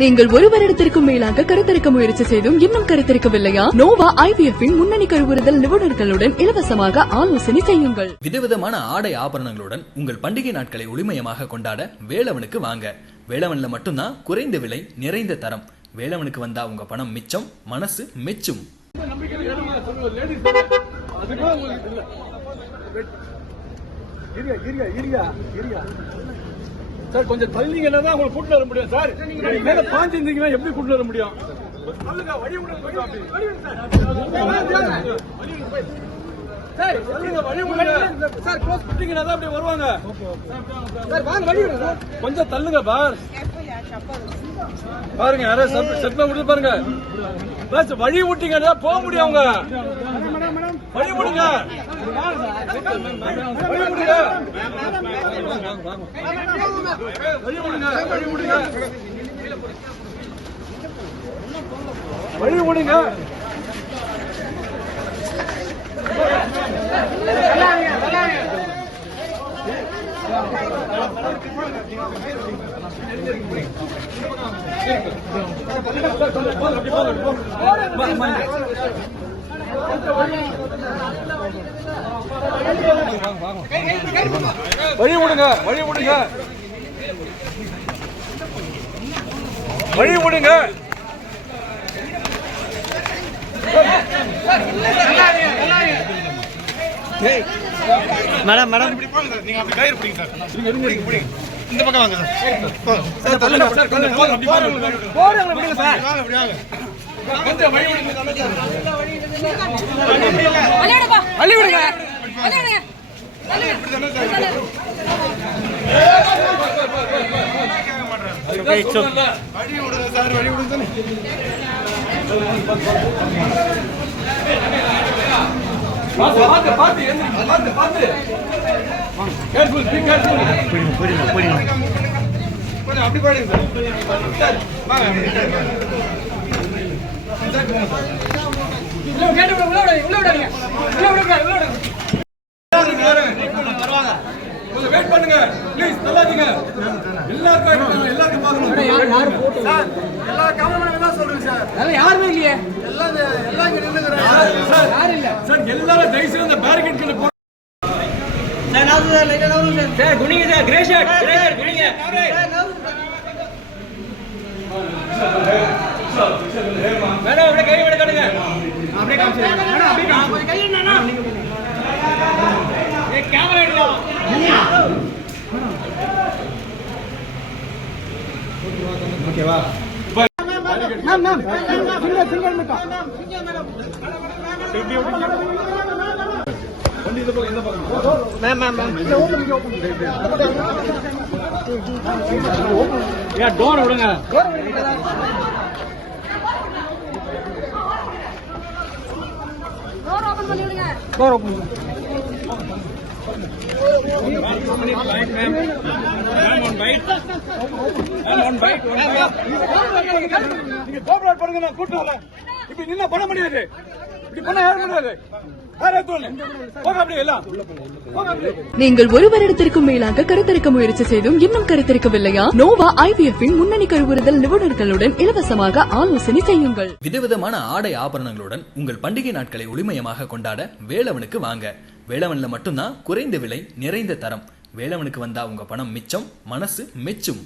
நீங்கள் ஒரு வருடத்திற்கும் மேலாக கருத்தரிக்க முயற்சி செய்தும் இன்னும் கருத்தரிக்கவில்லையா? நோவா IVF இன் முன்னணி கருவுறுதல் நிபுணர்களுடன் இலவசமாக ஆலோசனை செய்யுங்கள். விதவிதமான ஆடை ஆபரணங்களுடன் உங்கள் பண்டிகை நாட்களை ஒளிமயமாக கொண்டாட வேலவனுக்கு வாங்க. வேலவன்ல மட்டும்தான் குறைந்த விலை, நிறைந்த தரம். வேலவனுக்கு வந்தா உங்க பணம் மிச்சம், மனசு மெச்சும். சார் கொஞ்சம் தள்ளிங்கன்னா தான் உங்களை கூட்டு வர முடியும் சார். மேல பாஞ்சிருந்தீங்கன்னா எப்படி கூட்டு வர முடியும்? வழி விடுங்க சார். க்ளோஸ் பண்ணிட்டீங்கன்னா தான் அப்படியே வருவாங்க சார். வாங்க வழி விடுங்க சார். கொஞ்சம் தள்ளுங்க பார். பாருங்க யாராவது செட்ல விட்டு பாருங்க. வழி விட்டீங்கன்னா போக முடியும். அவங்க வழி விடுங்க. வழி விடுங்க. வழி விடுங்க. வழி விடுங்க. வழி விடுங்க. வழி விடுங்க. வழி விடுங்க. மேடம் மேடம் நீங்க அப்படி கயிறு பிடிங்க சார். பிடிங்க இந்த பக்கம் வாங்க சார். தள்ளுங்க சார். கொஞ்சம் போங்க அப்படி போறவங்க விடுங்க சார். வாங்க அப்படி வாங்க. கொஞ்சம் வழி விடுங்க. வழி விடுங்க. வழி விடுங்க சார். வழி விடுங்க. பாத்து பாத்து பாத்து பாத்து. கேர்ஃபுல், பீ கேர்ஃபுல். போடுங்க. கொஞ்சம் அப்படி பாடுங்க சார். வாங்க. உள்ள கேட்டு உள்ள விடுங்க. கொஞ்சம் வெயிட் பண்ணுங்க ப்ளீஸ். தள்ளாதீங்க. எல்லாரும் பார்க்கணும். யார் போட்டு சார்? எல்லா கேமராமேன் தான் சொல்றேன் சார். அதெல்லாம் யாருமே இல்லையே. எல்லாம் இங்க நின்னுங்கறாங்க சார். யாரும் இல்ல சார். எல்லாரும் தயவு செய்து அந்த பேரிகேட் கிட்ட சார். நாது சார். லைட்டா நவுங்க சார். குனிங்க சார். கிரே ஷர்ட் குனிங்க. மேடம் அப்படியே கை விட காட்டுங்க. அப்படியே காமிச்சு மேடம். அப்படியே காமிச்சு கை என்னன்னா ஏ கேமரா எடுங்க. ஓகேவா? Ma'am single madam. வண்டி இந்த பக்கம் மேம் யா டோர் விடுங்க. டோர் ஓபன் பண்ணி விடுங்க. Door open. நீங்க கோஆபரேட் பண்ணுங்க. நான் கூட்டு வரேன். இப்ப நின்னா பண்ண முடியாது. இப்படி பண்ண யாரும் முடியாது. நீங்கள் ஒரு வருடத்திற்கும் மேலாக கருத்தரிக்க முயற்சி செய்தும் இன்னும் கருத்தரிக்கவில்லையா? நோவா IVF இன் முன்னணி கருவுறுதல் நிபுணர்களுடன் இலவசமாக ஆலோசனை செய்யுங்கள். விதவிதமான ஆடை ஆபரணங்களுடன் உங்கள் பண்டிகை நாட்களை ஒளிமயமாக கொண்டாட வேலவனுக்கு வாங்க. வேலவன்ல மட்டும்தான் குறைந்த விலை, நிறைந்த தரம். வேலவனுக்கு வந்தா உங்க பணம் மிச்சம், மனசு மெச்சும்.